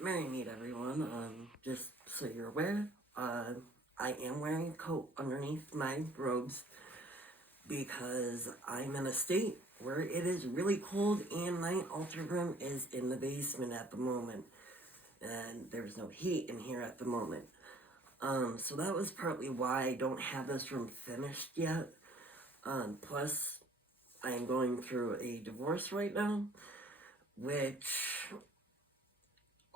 Merry meet everyone. Just so you're aware, I am wearing a coat underneath my robes because I'm in a state where it is really cold and my altar room is in the basement at the moment. And there's no heat in here at the moment. So that was partly why I don't have this room finished yet. Plus, I am going through a divorce right now, which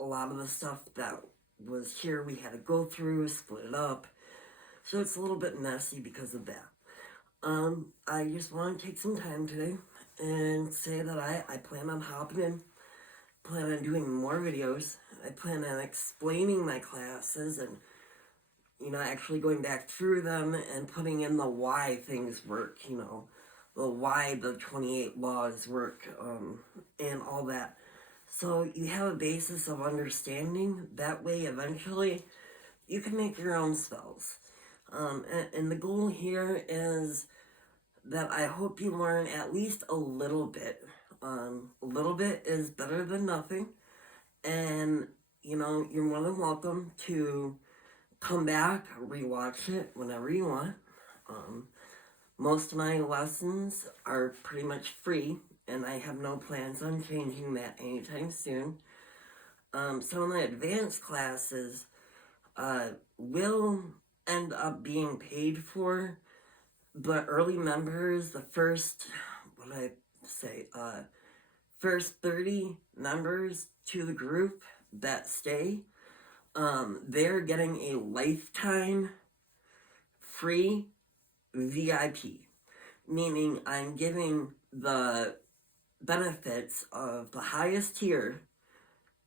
a lot of the stuff that was here we had to go through, split it up. So it's a little bit messy because of that. I just want to take some time today and say that I plan on hopping in, plan on doing more videos. I plan on explaining my classes and, actually going back through them and putting in the why things work, the why the 28 laws work, and all that. So you have a basis of understanding. That way, eventually, you can make your own spells. And the goal here is that I hope you learn at least a little bit. A little bit is better than nothing. And, you're more than welcome to come back, rewatch it whenever you want. Most of my lessons are pretty much free, and I have no plans on changing that anytime soon. Some of my advanced classes will end up being paid for, but early members, the first, first 30 members to the group that stay, they're getting a lifetime free VIP, meaning I'm giving the benefits of the highest tier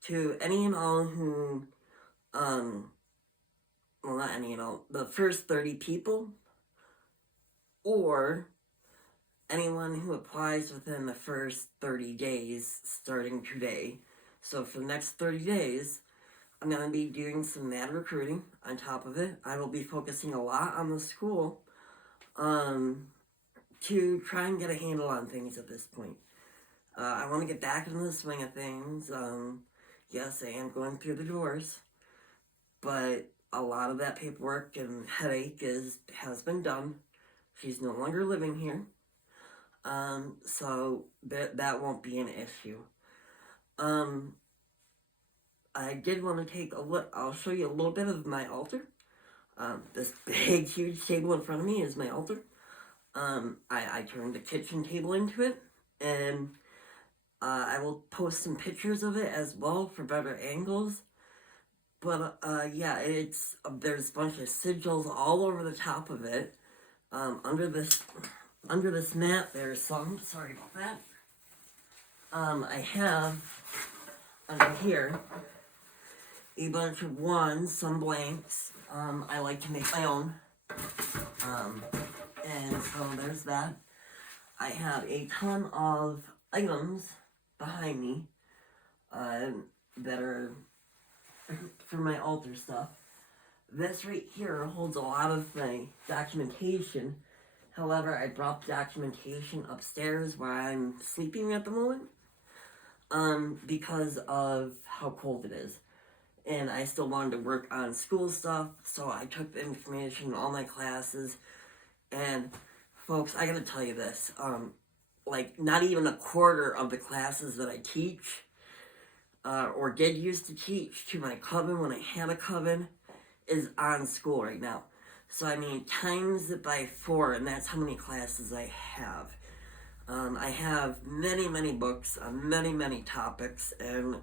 to any and all who, not any and all, the first 30 people, or anyone who applies within the first 30 days starting today. So for the next 30 days, I'm going to be doing some mad recruiting on top of it. I will be focusing a lot on the school to try and get a handle on things at this point. I want to get back into the swing of things. Yes, I am going through the divorce, but a lot of that paperwork and headache has been done. She's no longer living here, so that won't be an issue. I did want to take a look. I'll show you a little bit of my altar. This big, huge table in front of me is my altar. I turned the kitchen table into it, and I will post some pictures of it as well for better angles. But yeah, there's a bunch of sigils all over the top of it. Under this mat, there's some. Sorry about that. I have under here a bunch of ones, some blanks. I like to make my own. And so there's that. I have a ton of items behind me that are for my altar stuff. This right here holds a lot of my documentation. However, I brought the documentation upstairs where I'm sleeping at the moment because of how cold it is. And I still wanted to work on school stuff, so I took the information in all my classes. And folks, I gotta tell you this, not even a quarter of the classes that I teach, or did used to teach to my coven when I had a coven, is on school right now. So I mean, times it by 4, and that's how many classes I have. I have many, many books on many, many topics, and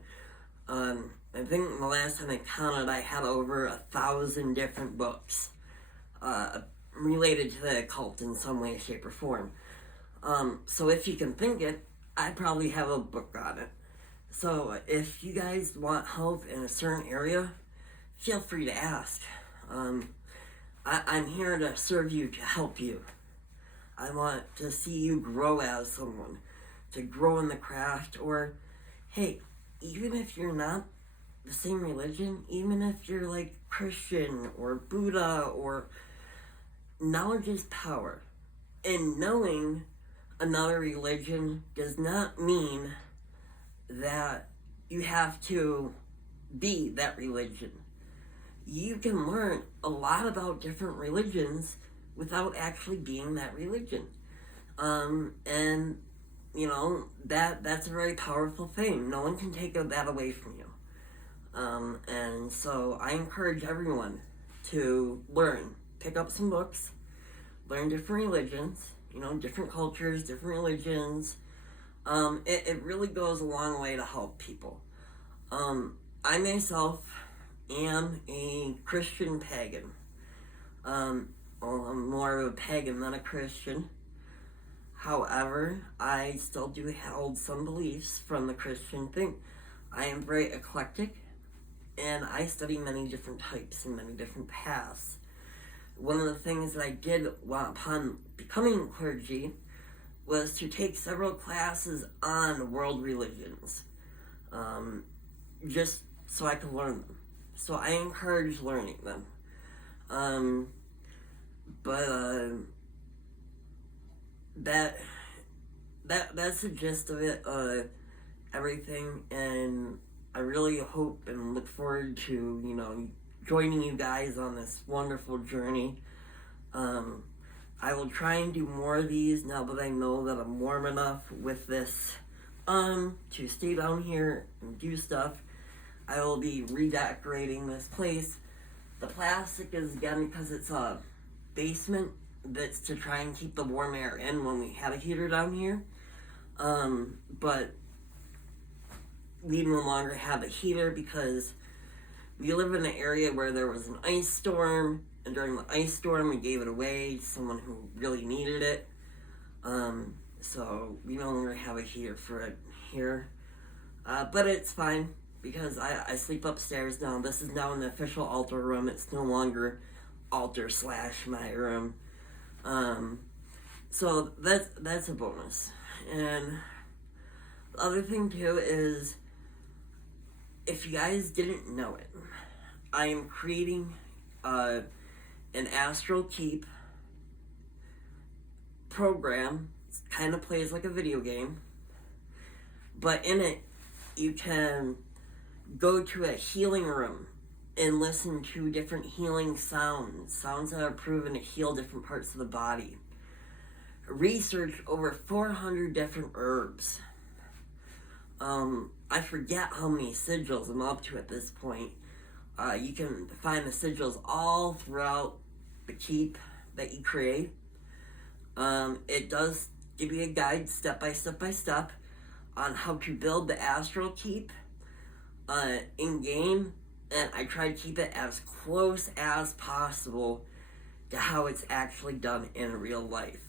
I think the last time I counted, I had over 1,000 different books related to the occult in some way, shape, or form. So if you can think it, I probably have a book on it. So if you guys want help in a certain area, feel free to ask. I'm here to serve you, to help you. I want to see you grow as someone, to grow in the craft, or, hey, even if you're not the same religion, even if you're like Christian or Buddha, or knowledge is power. And knowing another religion does not mean that you have to be that religion. You can learn a lot about different religions without actually being that religion. And that's a very powerful thing. No one can take that away from you. And so I encourage everyone to learn, pick up some books, learn different religions, different cultures, different religions. It really goes a long way to help people. I myself am a Christian pagan. I'm more of a pagan than a Christian. However, I still do hold some beliefs from the Christian thing. I am very eclectic, and I study many different types and many different paths. One of the things that I did upon becoming clergy was to take several classes on world religions, just so I could learn them. So I encourage learning them. That's the gist of it, everything, and I really hope and look forward to, joining you guys on this wonderful journey. I will try and do more of these now that I know that I'm warm enough with this, to stay down here and do stuff. I will be redecorating this place. The plastic is, again, because it's a basement, that's to try and keep the warm air in when we have a heater down here. But we no longer have a heater because we live in an area where there was an ice storm, and during the ice storm we gave it away to someone who really needed it. So we no longer have a heater for it here. But it's fine because I sleep upstairs now. This is now an official altar room. It's no longer altar/my room. So that's a bonus. And the other thing too is, if you guys didn't know it, I am creating an Astral Keep program. It kind of plays like a video game, but in it you can go to a healing room and listen to different healing sounds that are proven to heal different parts of the body. Research over 400 different herbs. I forget how many sigils I'm up to at this point. You can find the sigils all throughout the keep that you create. It does give you a guide step by step on how to build the Astral Keep in game, and I try to keep it as close as possible to how it's actually done in real life.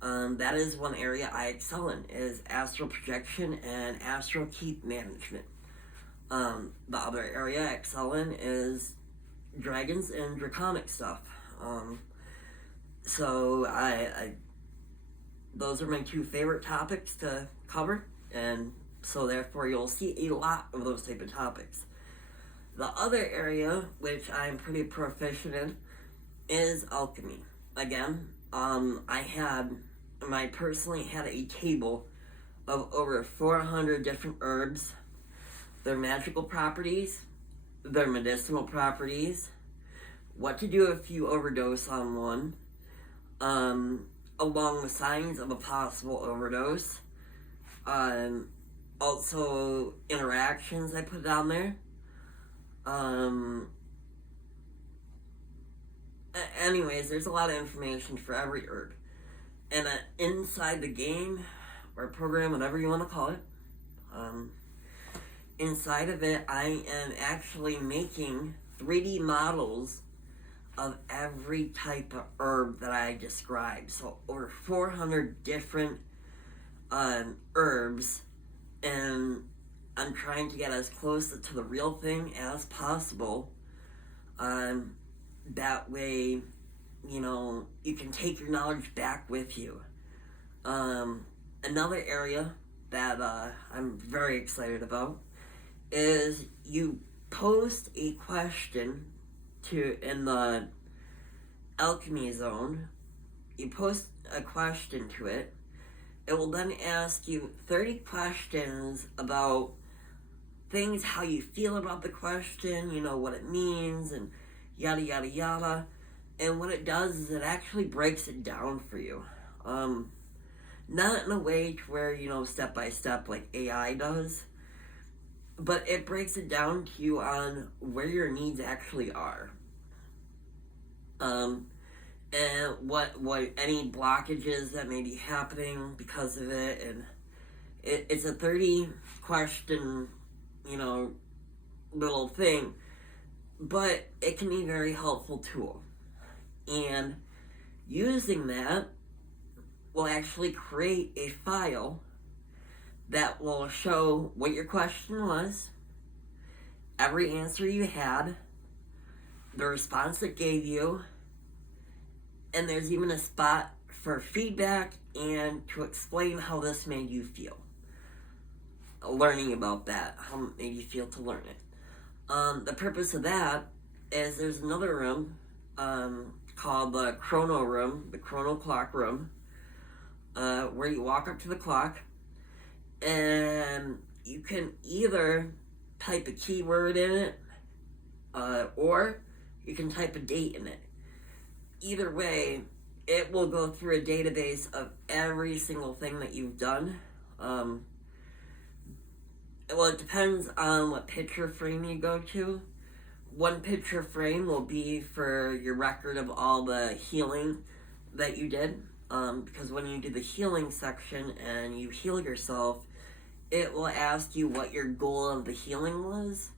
That is one area I excel in, is astral projection and Astral Keep management. The other area I excel in is dragons and draconic stuff. So those are my two favorite topics to cover, and so therefore you'll see a lot of those type of topics. The other area, which I'm pretty proficient in, is alchemy. Again, I personally had a table of over 400 different herbs, their magical properties, their medicinal properties, what to do if you overdose on one, along with signs of a possible overdose, also interactions I put down there. Anyways, there's a lot of information for every herb. And inside the game, or program, whatever you want to call it, inside of it, I am actually making 3D models of every type of herb that I described. So over 400 different herbs, and I'm trying to get as close to the real thing as possible. That way, you can take your knowledge back with you. Another area that I'm very excited about is you post a question in the alchemy zone. You post a question to it. It will then ask you 30 questions about things, how you feel about the question, you know, what it means, and yada yada yada. And what it does is it actually breaks it down for you. Not in a way to where, you know, step by step like AI does, but it breaks it down to you on where your needs actually are. And what any blockages that may be happening because of it, and it's a 30 question, you know, little thing, but it can be a very helpful tool. And using that will actually create a file that will show what your question was, every answer you had, the response it gave you, and there's even a spot for feedback and to explain how this made you feel. Learning about that, how it made you feel to learn it. The purpose of that is there's another room called the chrono room, the chrono clock room, where you walk up to the clock and you can either type a keyword in it or you can type a date in it. Either way, it will go through a database of every single thing that you've done. Well, it depends on what picture frame you go to. One picture frame will be for your record of all the healing that you did. Because when you do the healing section and you heal yourself, it will ask you what your goal of the healing was.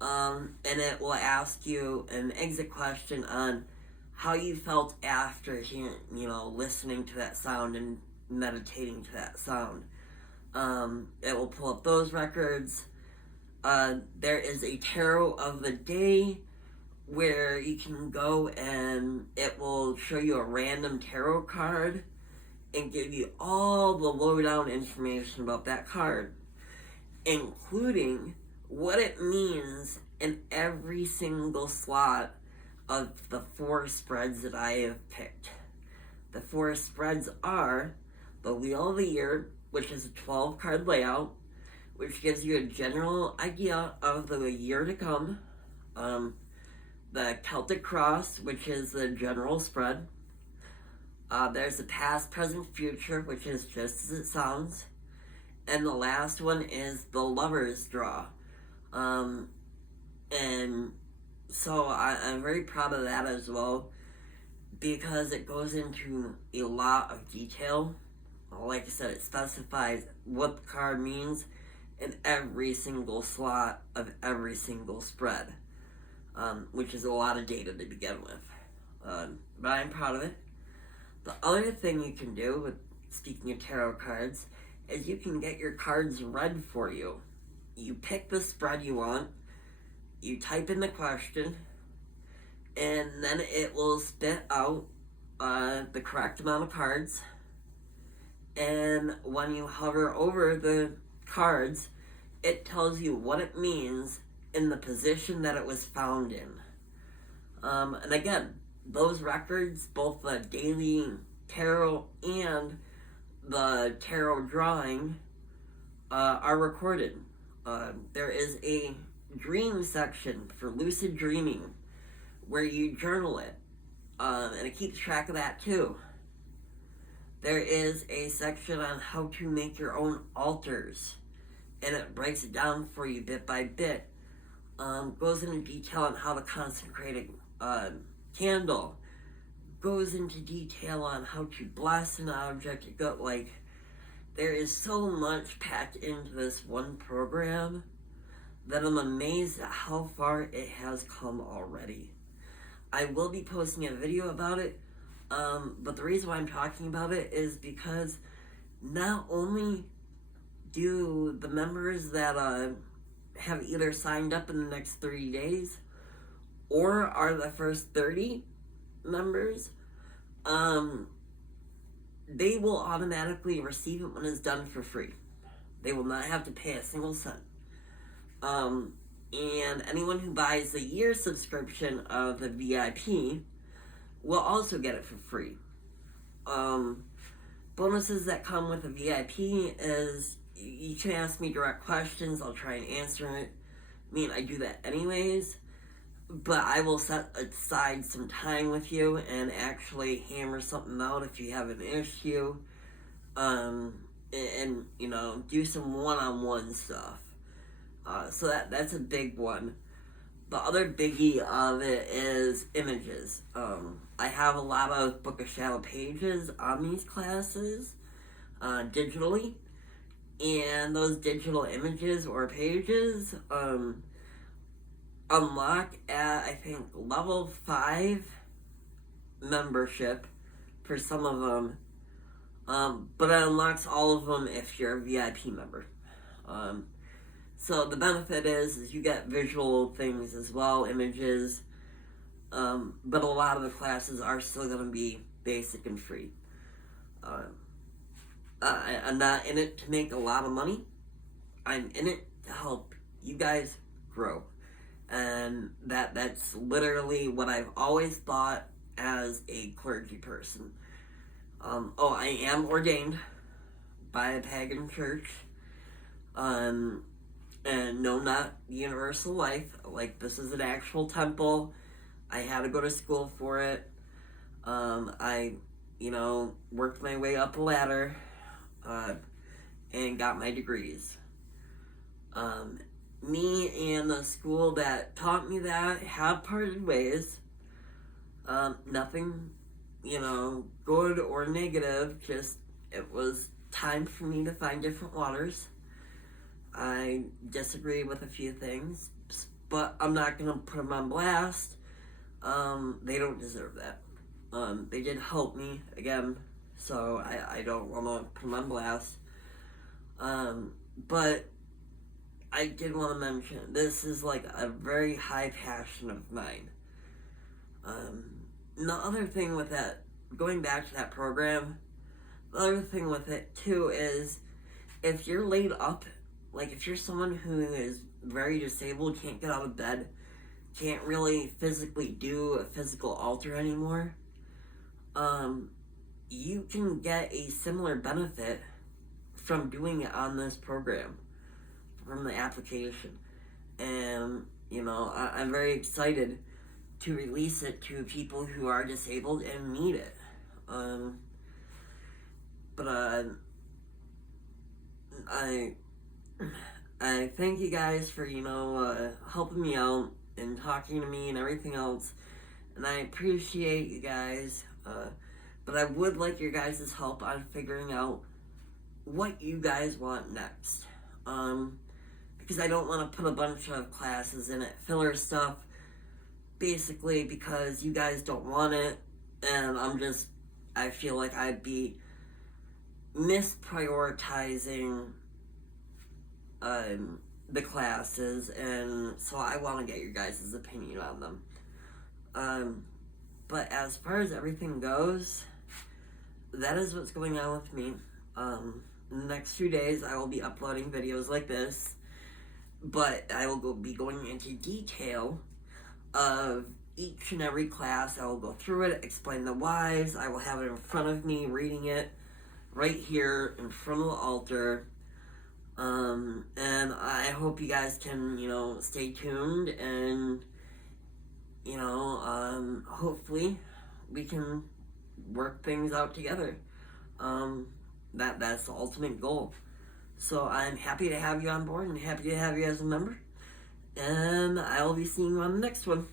And it will ask you an exit question on how you felt after hearing, you know, listening to that sound and meditating to that sound. It will pull up those records. There is a tarot of the day where you can go and it will show you a random tarot card and give you all the lowdown information about that card, including what it means in every single slot of the 4 spreads that I have picked. The 4 spreads are the Wheel of the Year, which is a 12 card layout, which gives you a general idea of the year to come. The Celtic Cross, which is the general spread. There's the Past, Present, Future, which is just as it sounds. And the last one is the Lover's Draw. And so I'm very proud of that as well, because it goes into a lot of detail. Like I said, it specifies what the card means in every single slot of every single spread, which is a lot of data to begin with. But I'm proud of it. The other thing you can do, with speaking of tarot cards, is you can get your cards read for you. You pick the spread you want, you type in the question, and then it will spit out the correct amount of cards. And when you hover over the cards, it tells you what it means in the position that it was found in. And again, those records, both the daily tarot and the tarot drawing, are recorded. There is a dream section for lucid dreaming where you journal it, and it keeps track of that too. There is a section on how to make your own altars, and it breaks it down for you bit by bit. Goes into detail on how to consecrate a candle. Goes into detail on how to bless an object. There is so much packed into this one program that I'm amazed at how far it has come already. I will be posting a video about it, but the reason why I'm talking about it is because not only do the members that have either signed up in the next 30 days or are the first 30 members, they will automatically receive it when it's done for free. They will not have to pay a single cent. And anyone who buys the year subscription of the VIP will also get it for free. Bonuses that come with a VIP is you can ask me direct questions. I'll try and answer it. I mean, I do that anyways. But I will set aside some time with you and actually hammer something out if you have an issue. And you know, do some one-on-one stuff. So that's a big one. The other biggie of it is images. I have a lot of Book of Shadow pages on these classes, digitally, and those digital images or pages, unlock at, I think, level 5 membership for some of them, but it unlocks all of them if you're a VIP member. So the benefit is you get visual things as well, images, but a lot of the classes are still going to be basic and free. I'm not in it to make a lot of money. I'm in it to help you guys grow. And that's literally what I've always thought as a clergy person. I am ordained by a pagan church. And no, not Universal Life. Like, this is an actual temple. I had to go to school for it. I, worked my way up a ladder, and got my degrees. Me and the school that taught me that have parted ways. Nothing, good or negative, just it was time for me to find different waters. I disagree with a few things, but I'm not going to put them on blast. They don't deserve that. They did help me, again, so I don't want to put them on blast. But I did want to mention, this is like a very high passion of mine. And the other thing with that, going back to that program, the other thing with it too is, if you're laid up, like if you're someone who is very disabled, can't get out of bed, can't really physically do a physical altar anymore, you can get a similar benefit from doing it on this program, from the application. And, I'm very excited to release it to people who are disabled and need it. I thank you guys for, helping me out and talking to me and everything else. And I appreciate you guys. But I would like your guys' help on figuring out what you guys want next. Because I don't want to put a bunch of classes in it, filler stuff, basically because you guys don't want it, and I feel like I'd be misprioritizing the classes, and so I want to get your guys' opinion on them. But as far as everything goes, that is what's going on with me. In the next few days, I will be uploading videos like this, but I will be going into detail of each and every class. I will go through it, explain the whys. I will have it in front of me, reading it right here in front of the altar. And I hope you guys can, stay tuned, and, hopefully we can work things out together. That's the ultimate goal. So I'm happy to have you on board and happy to have you as a member. And I'll be seeing you on the next one.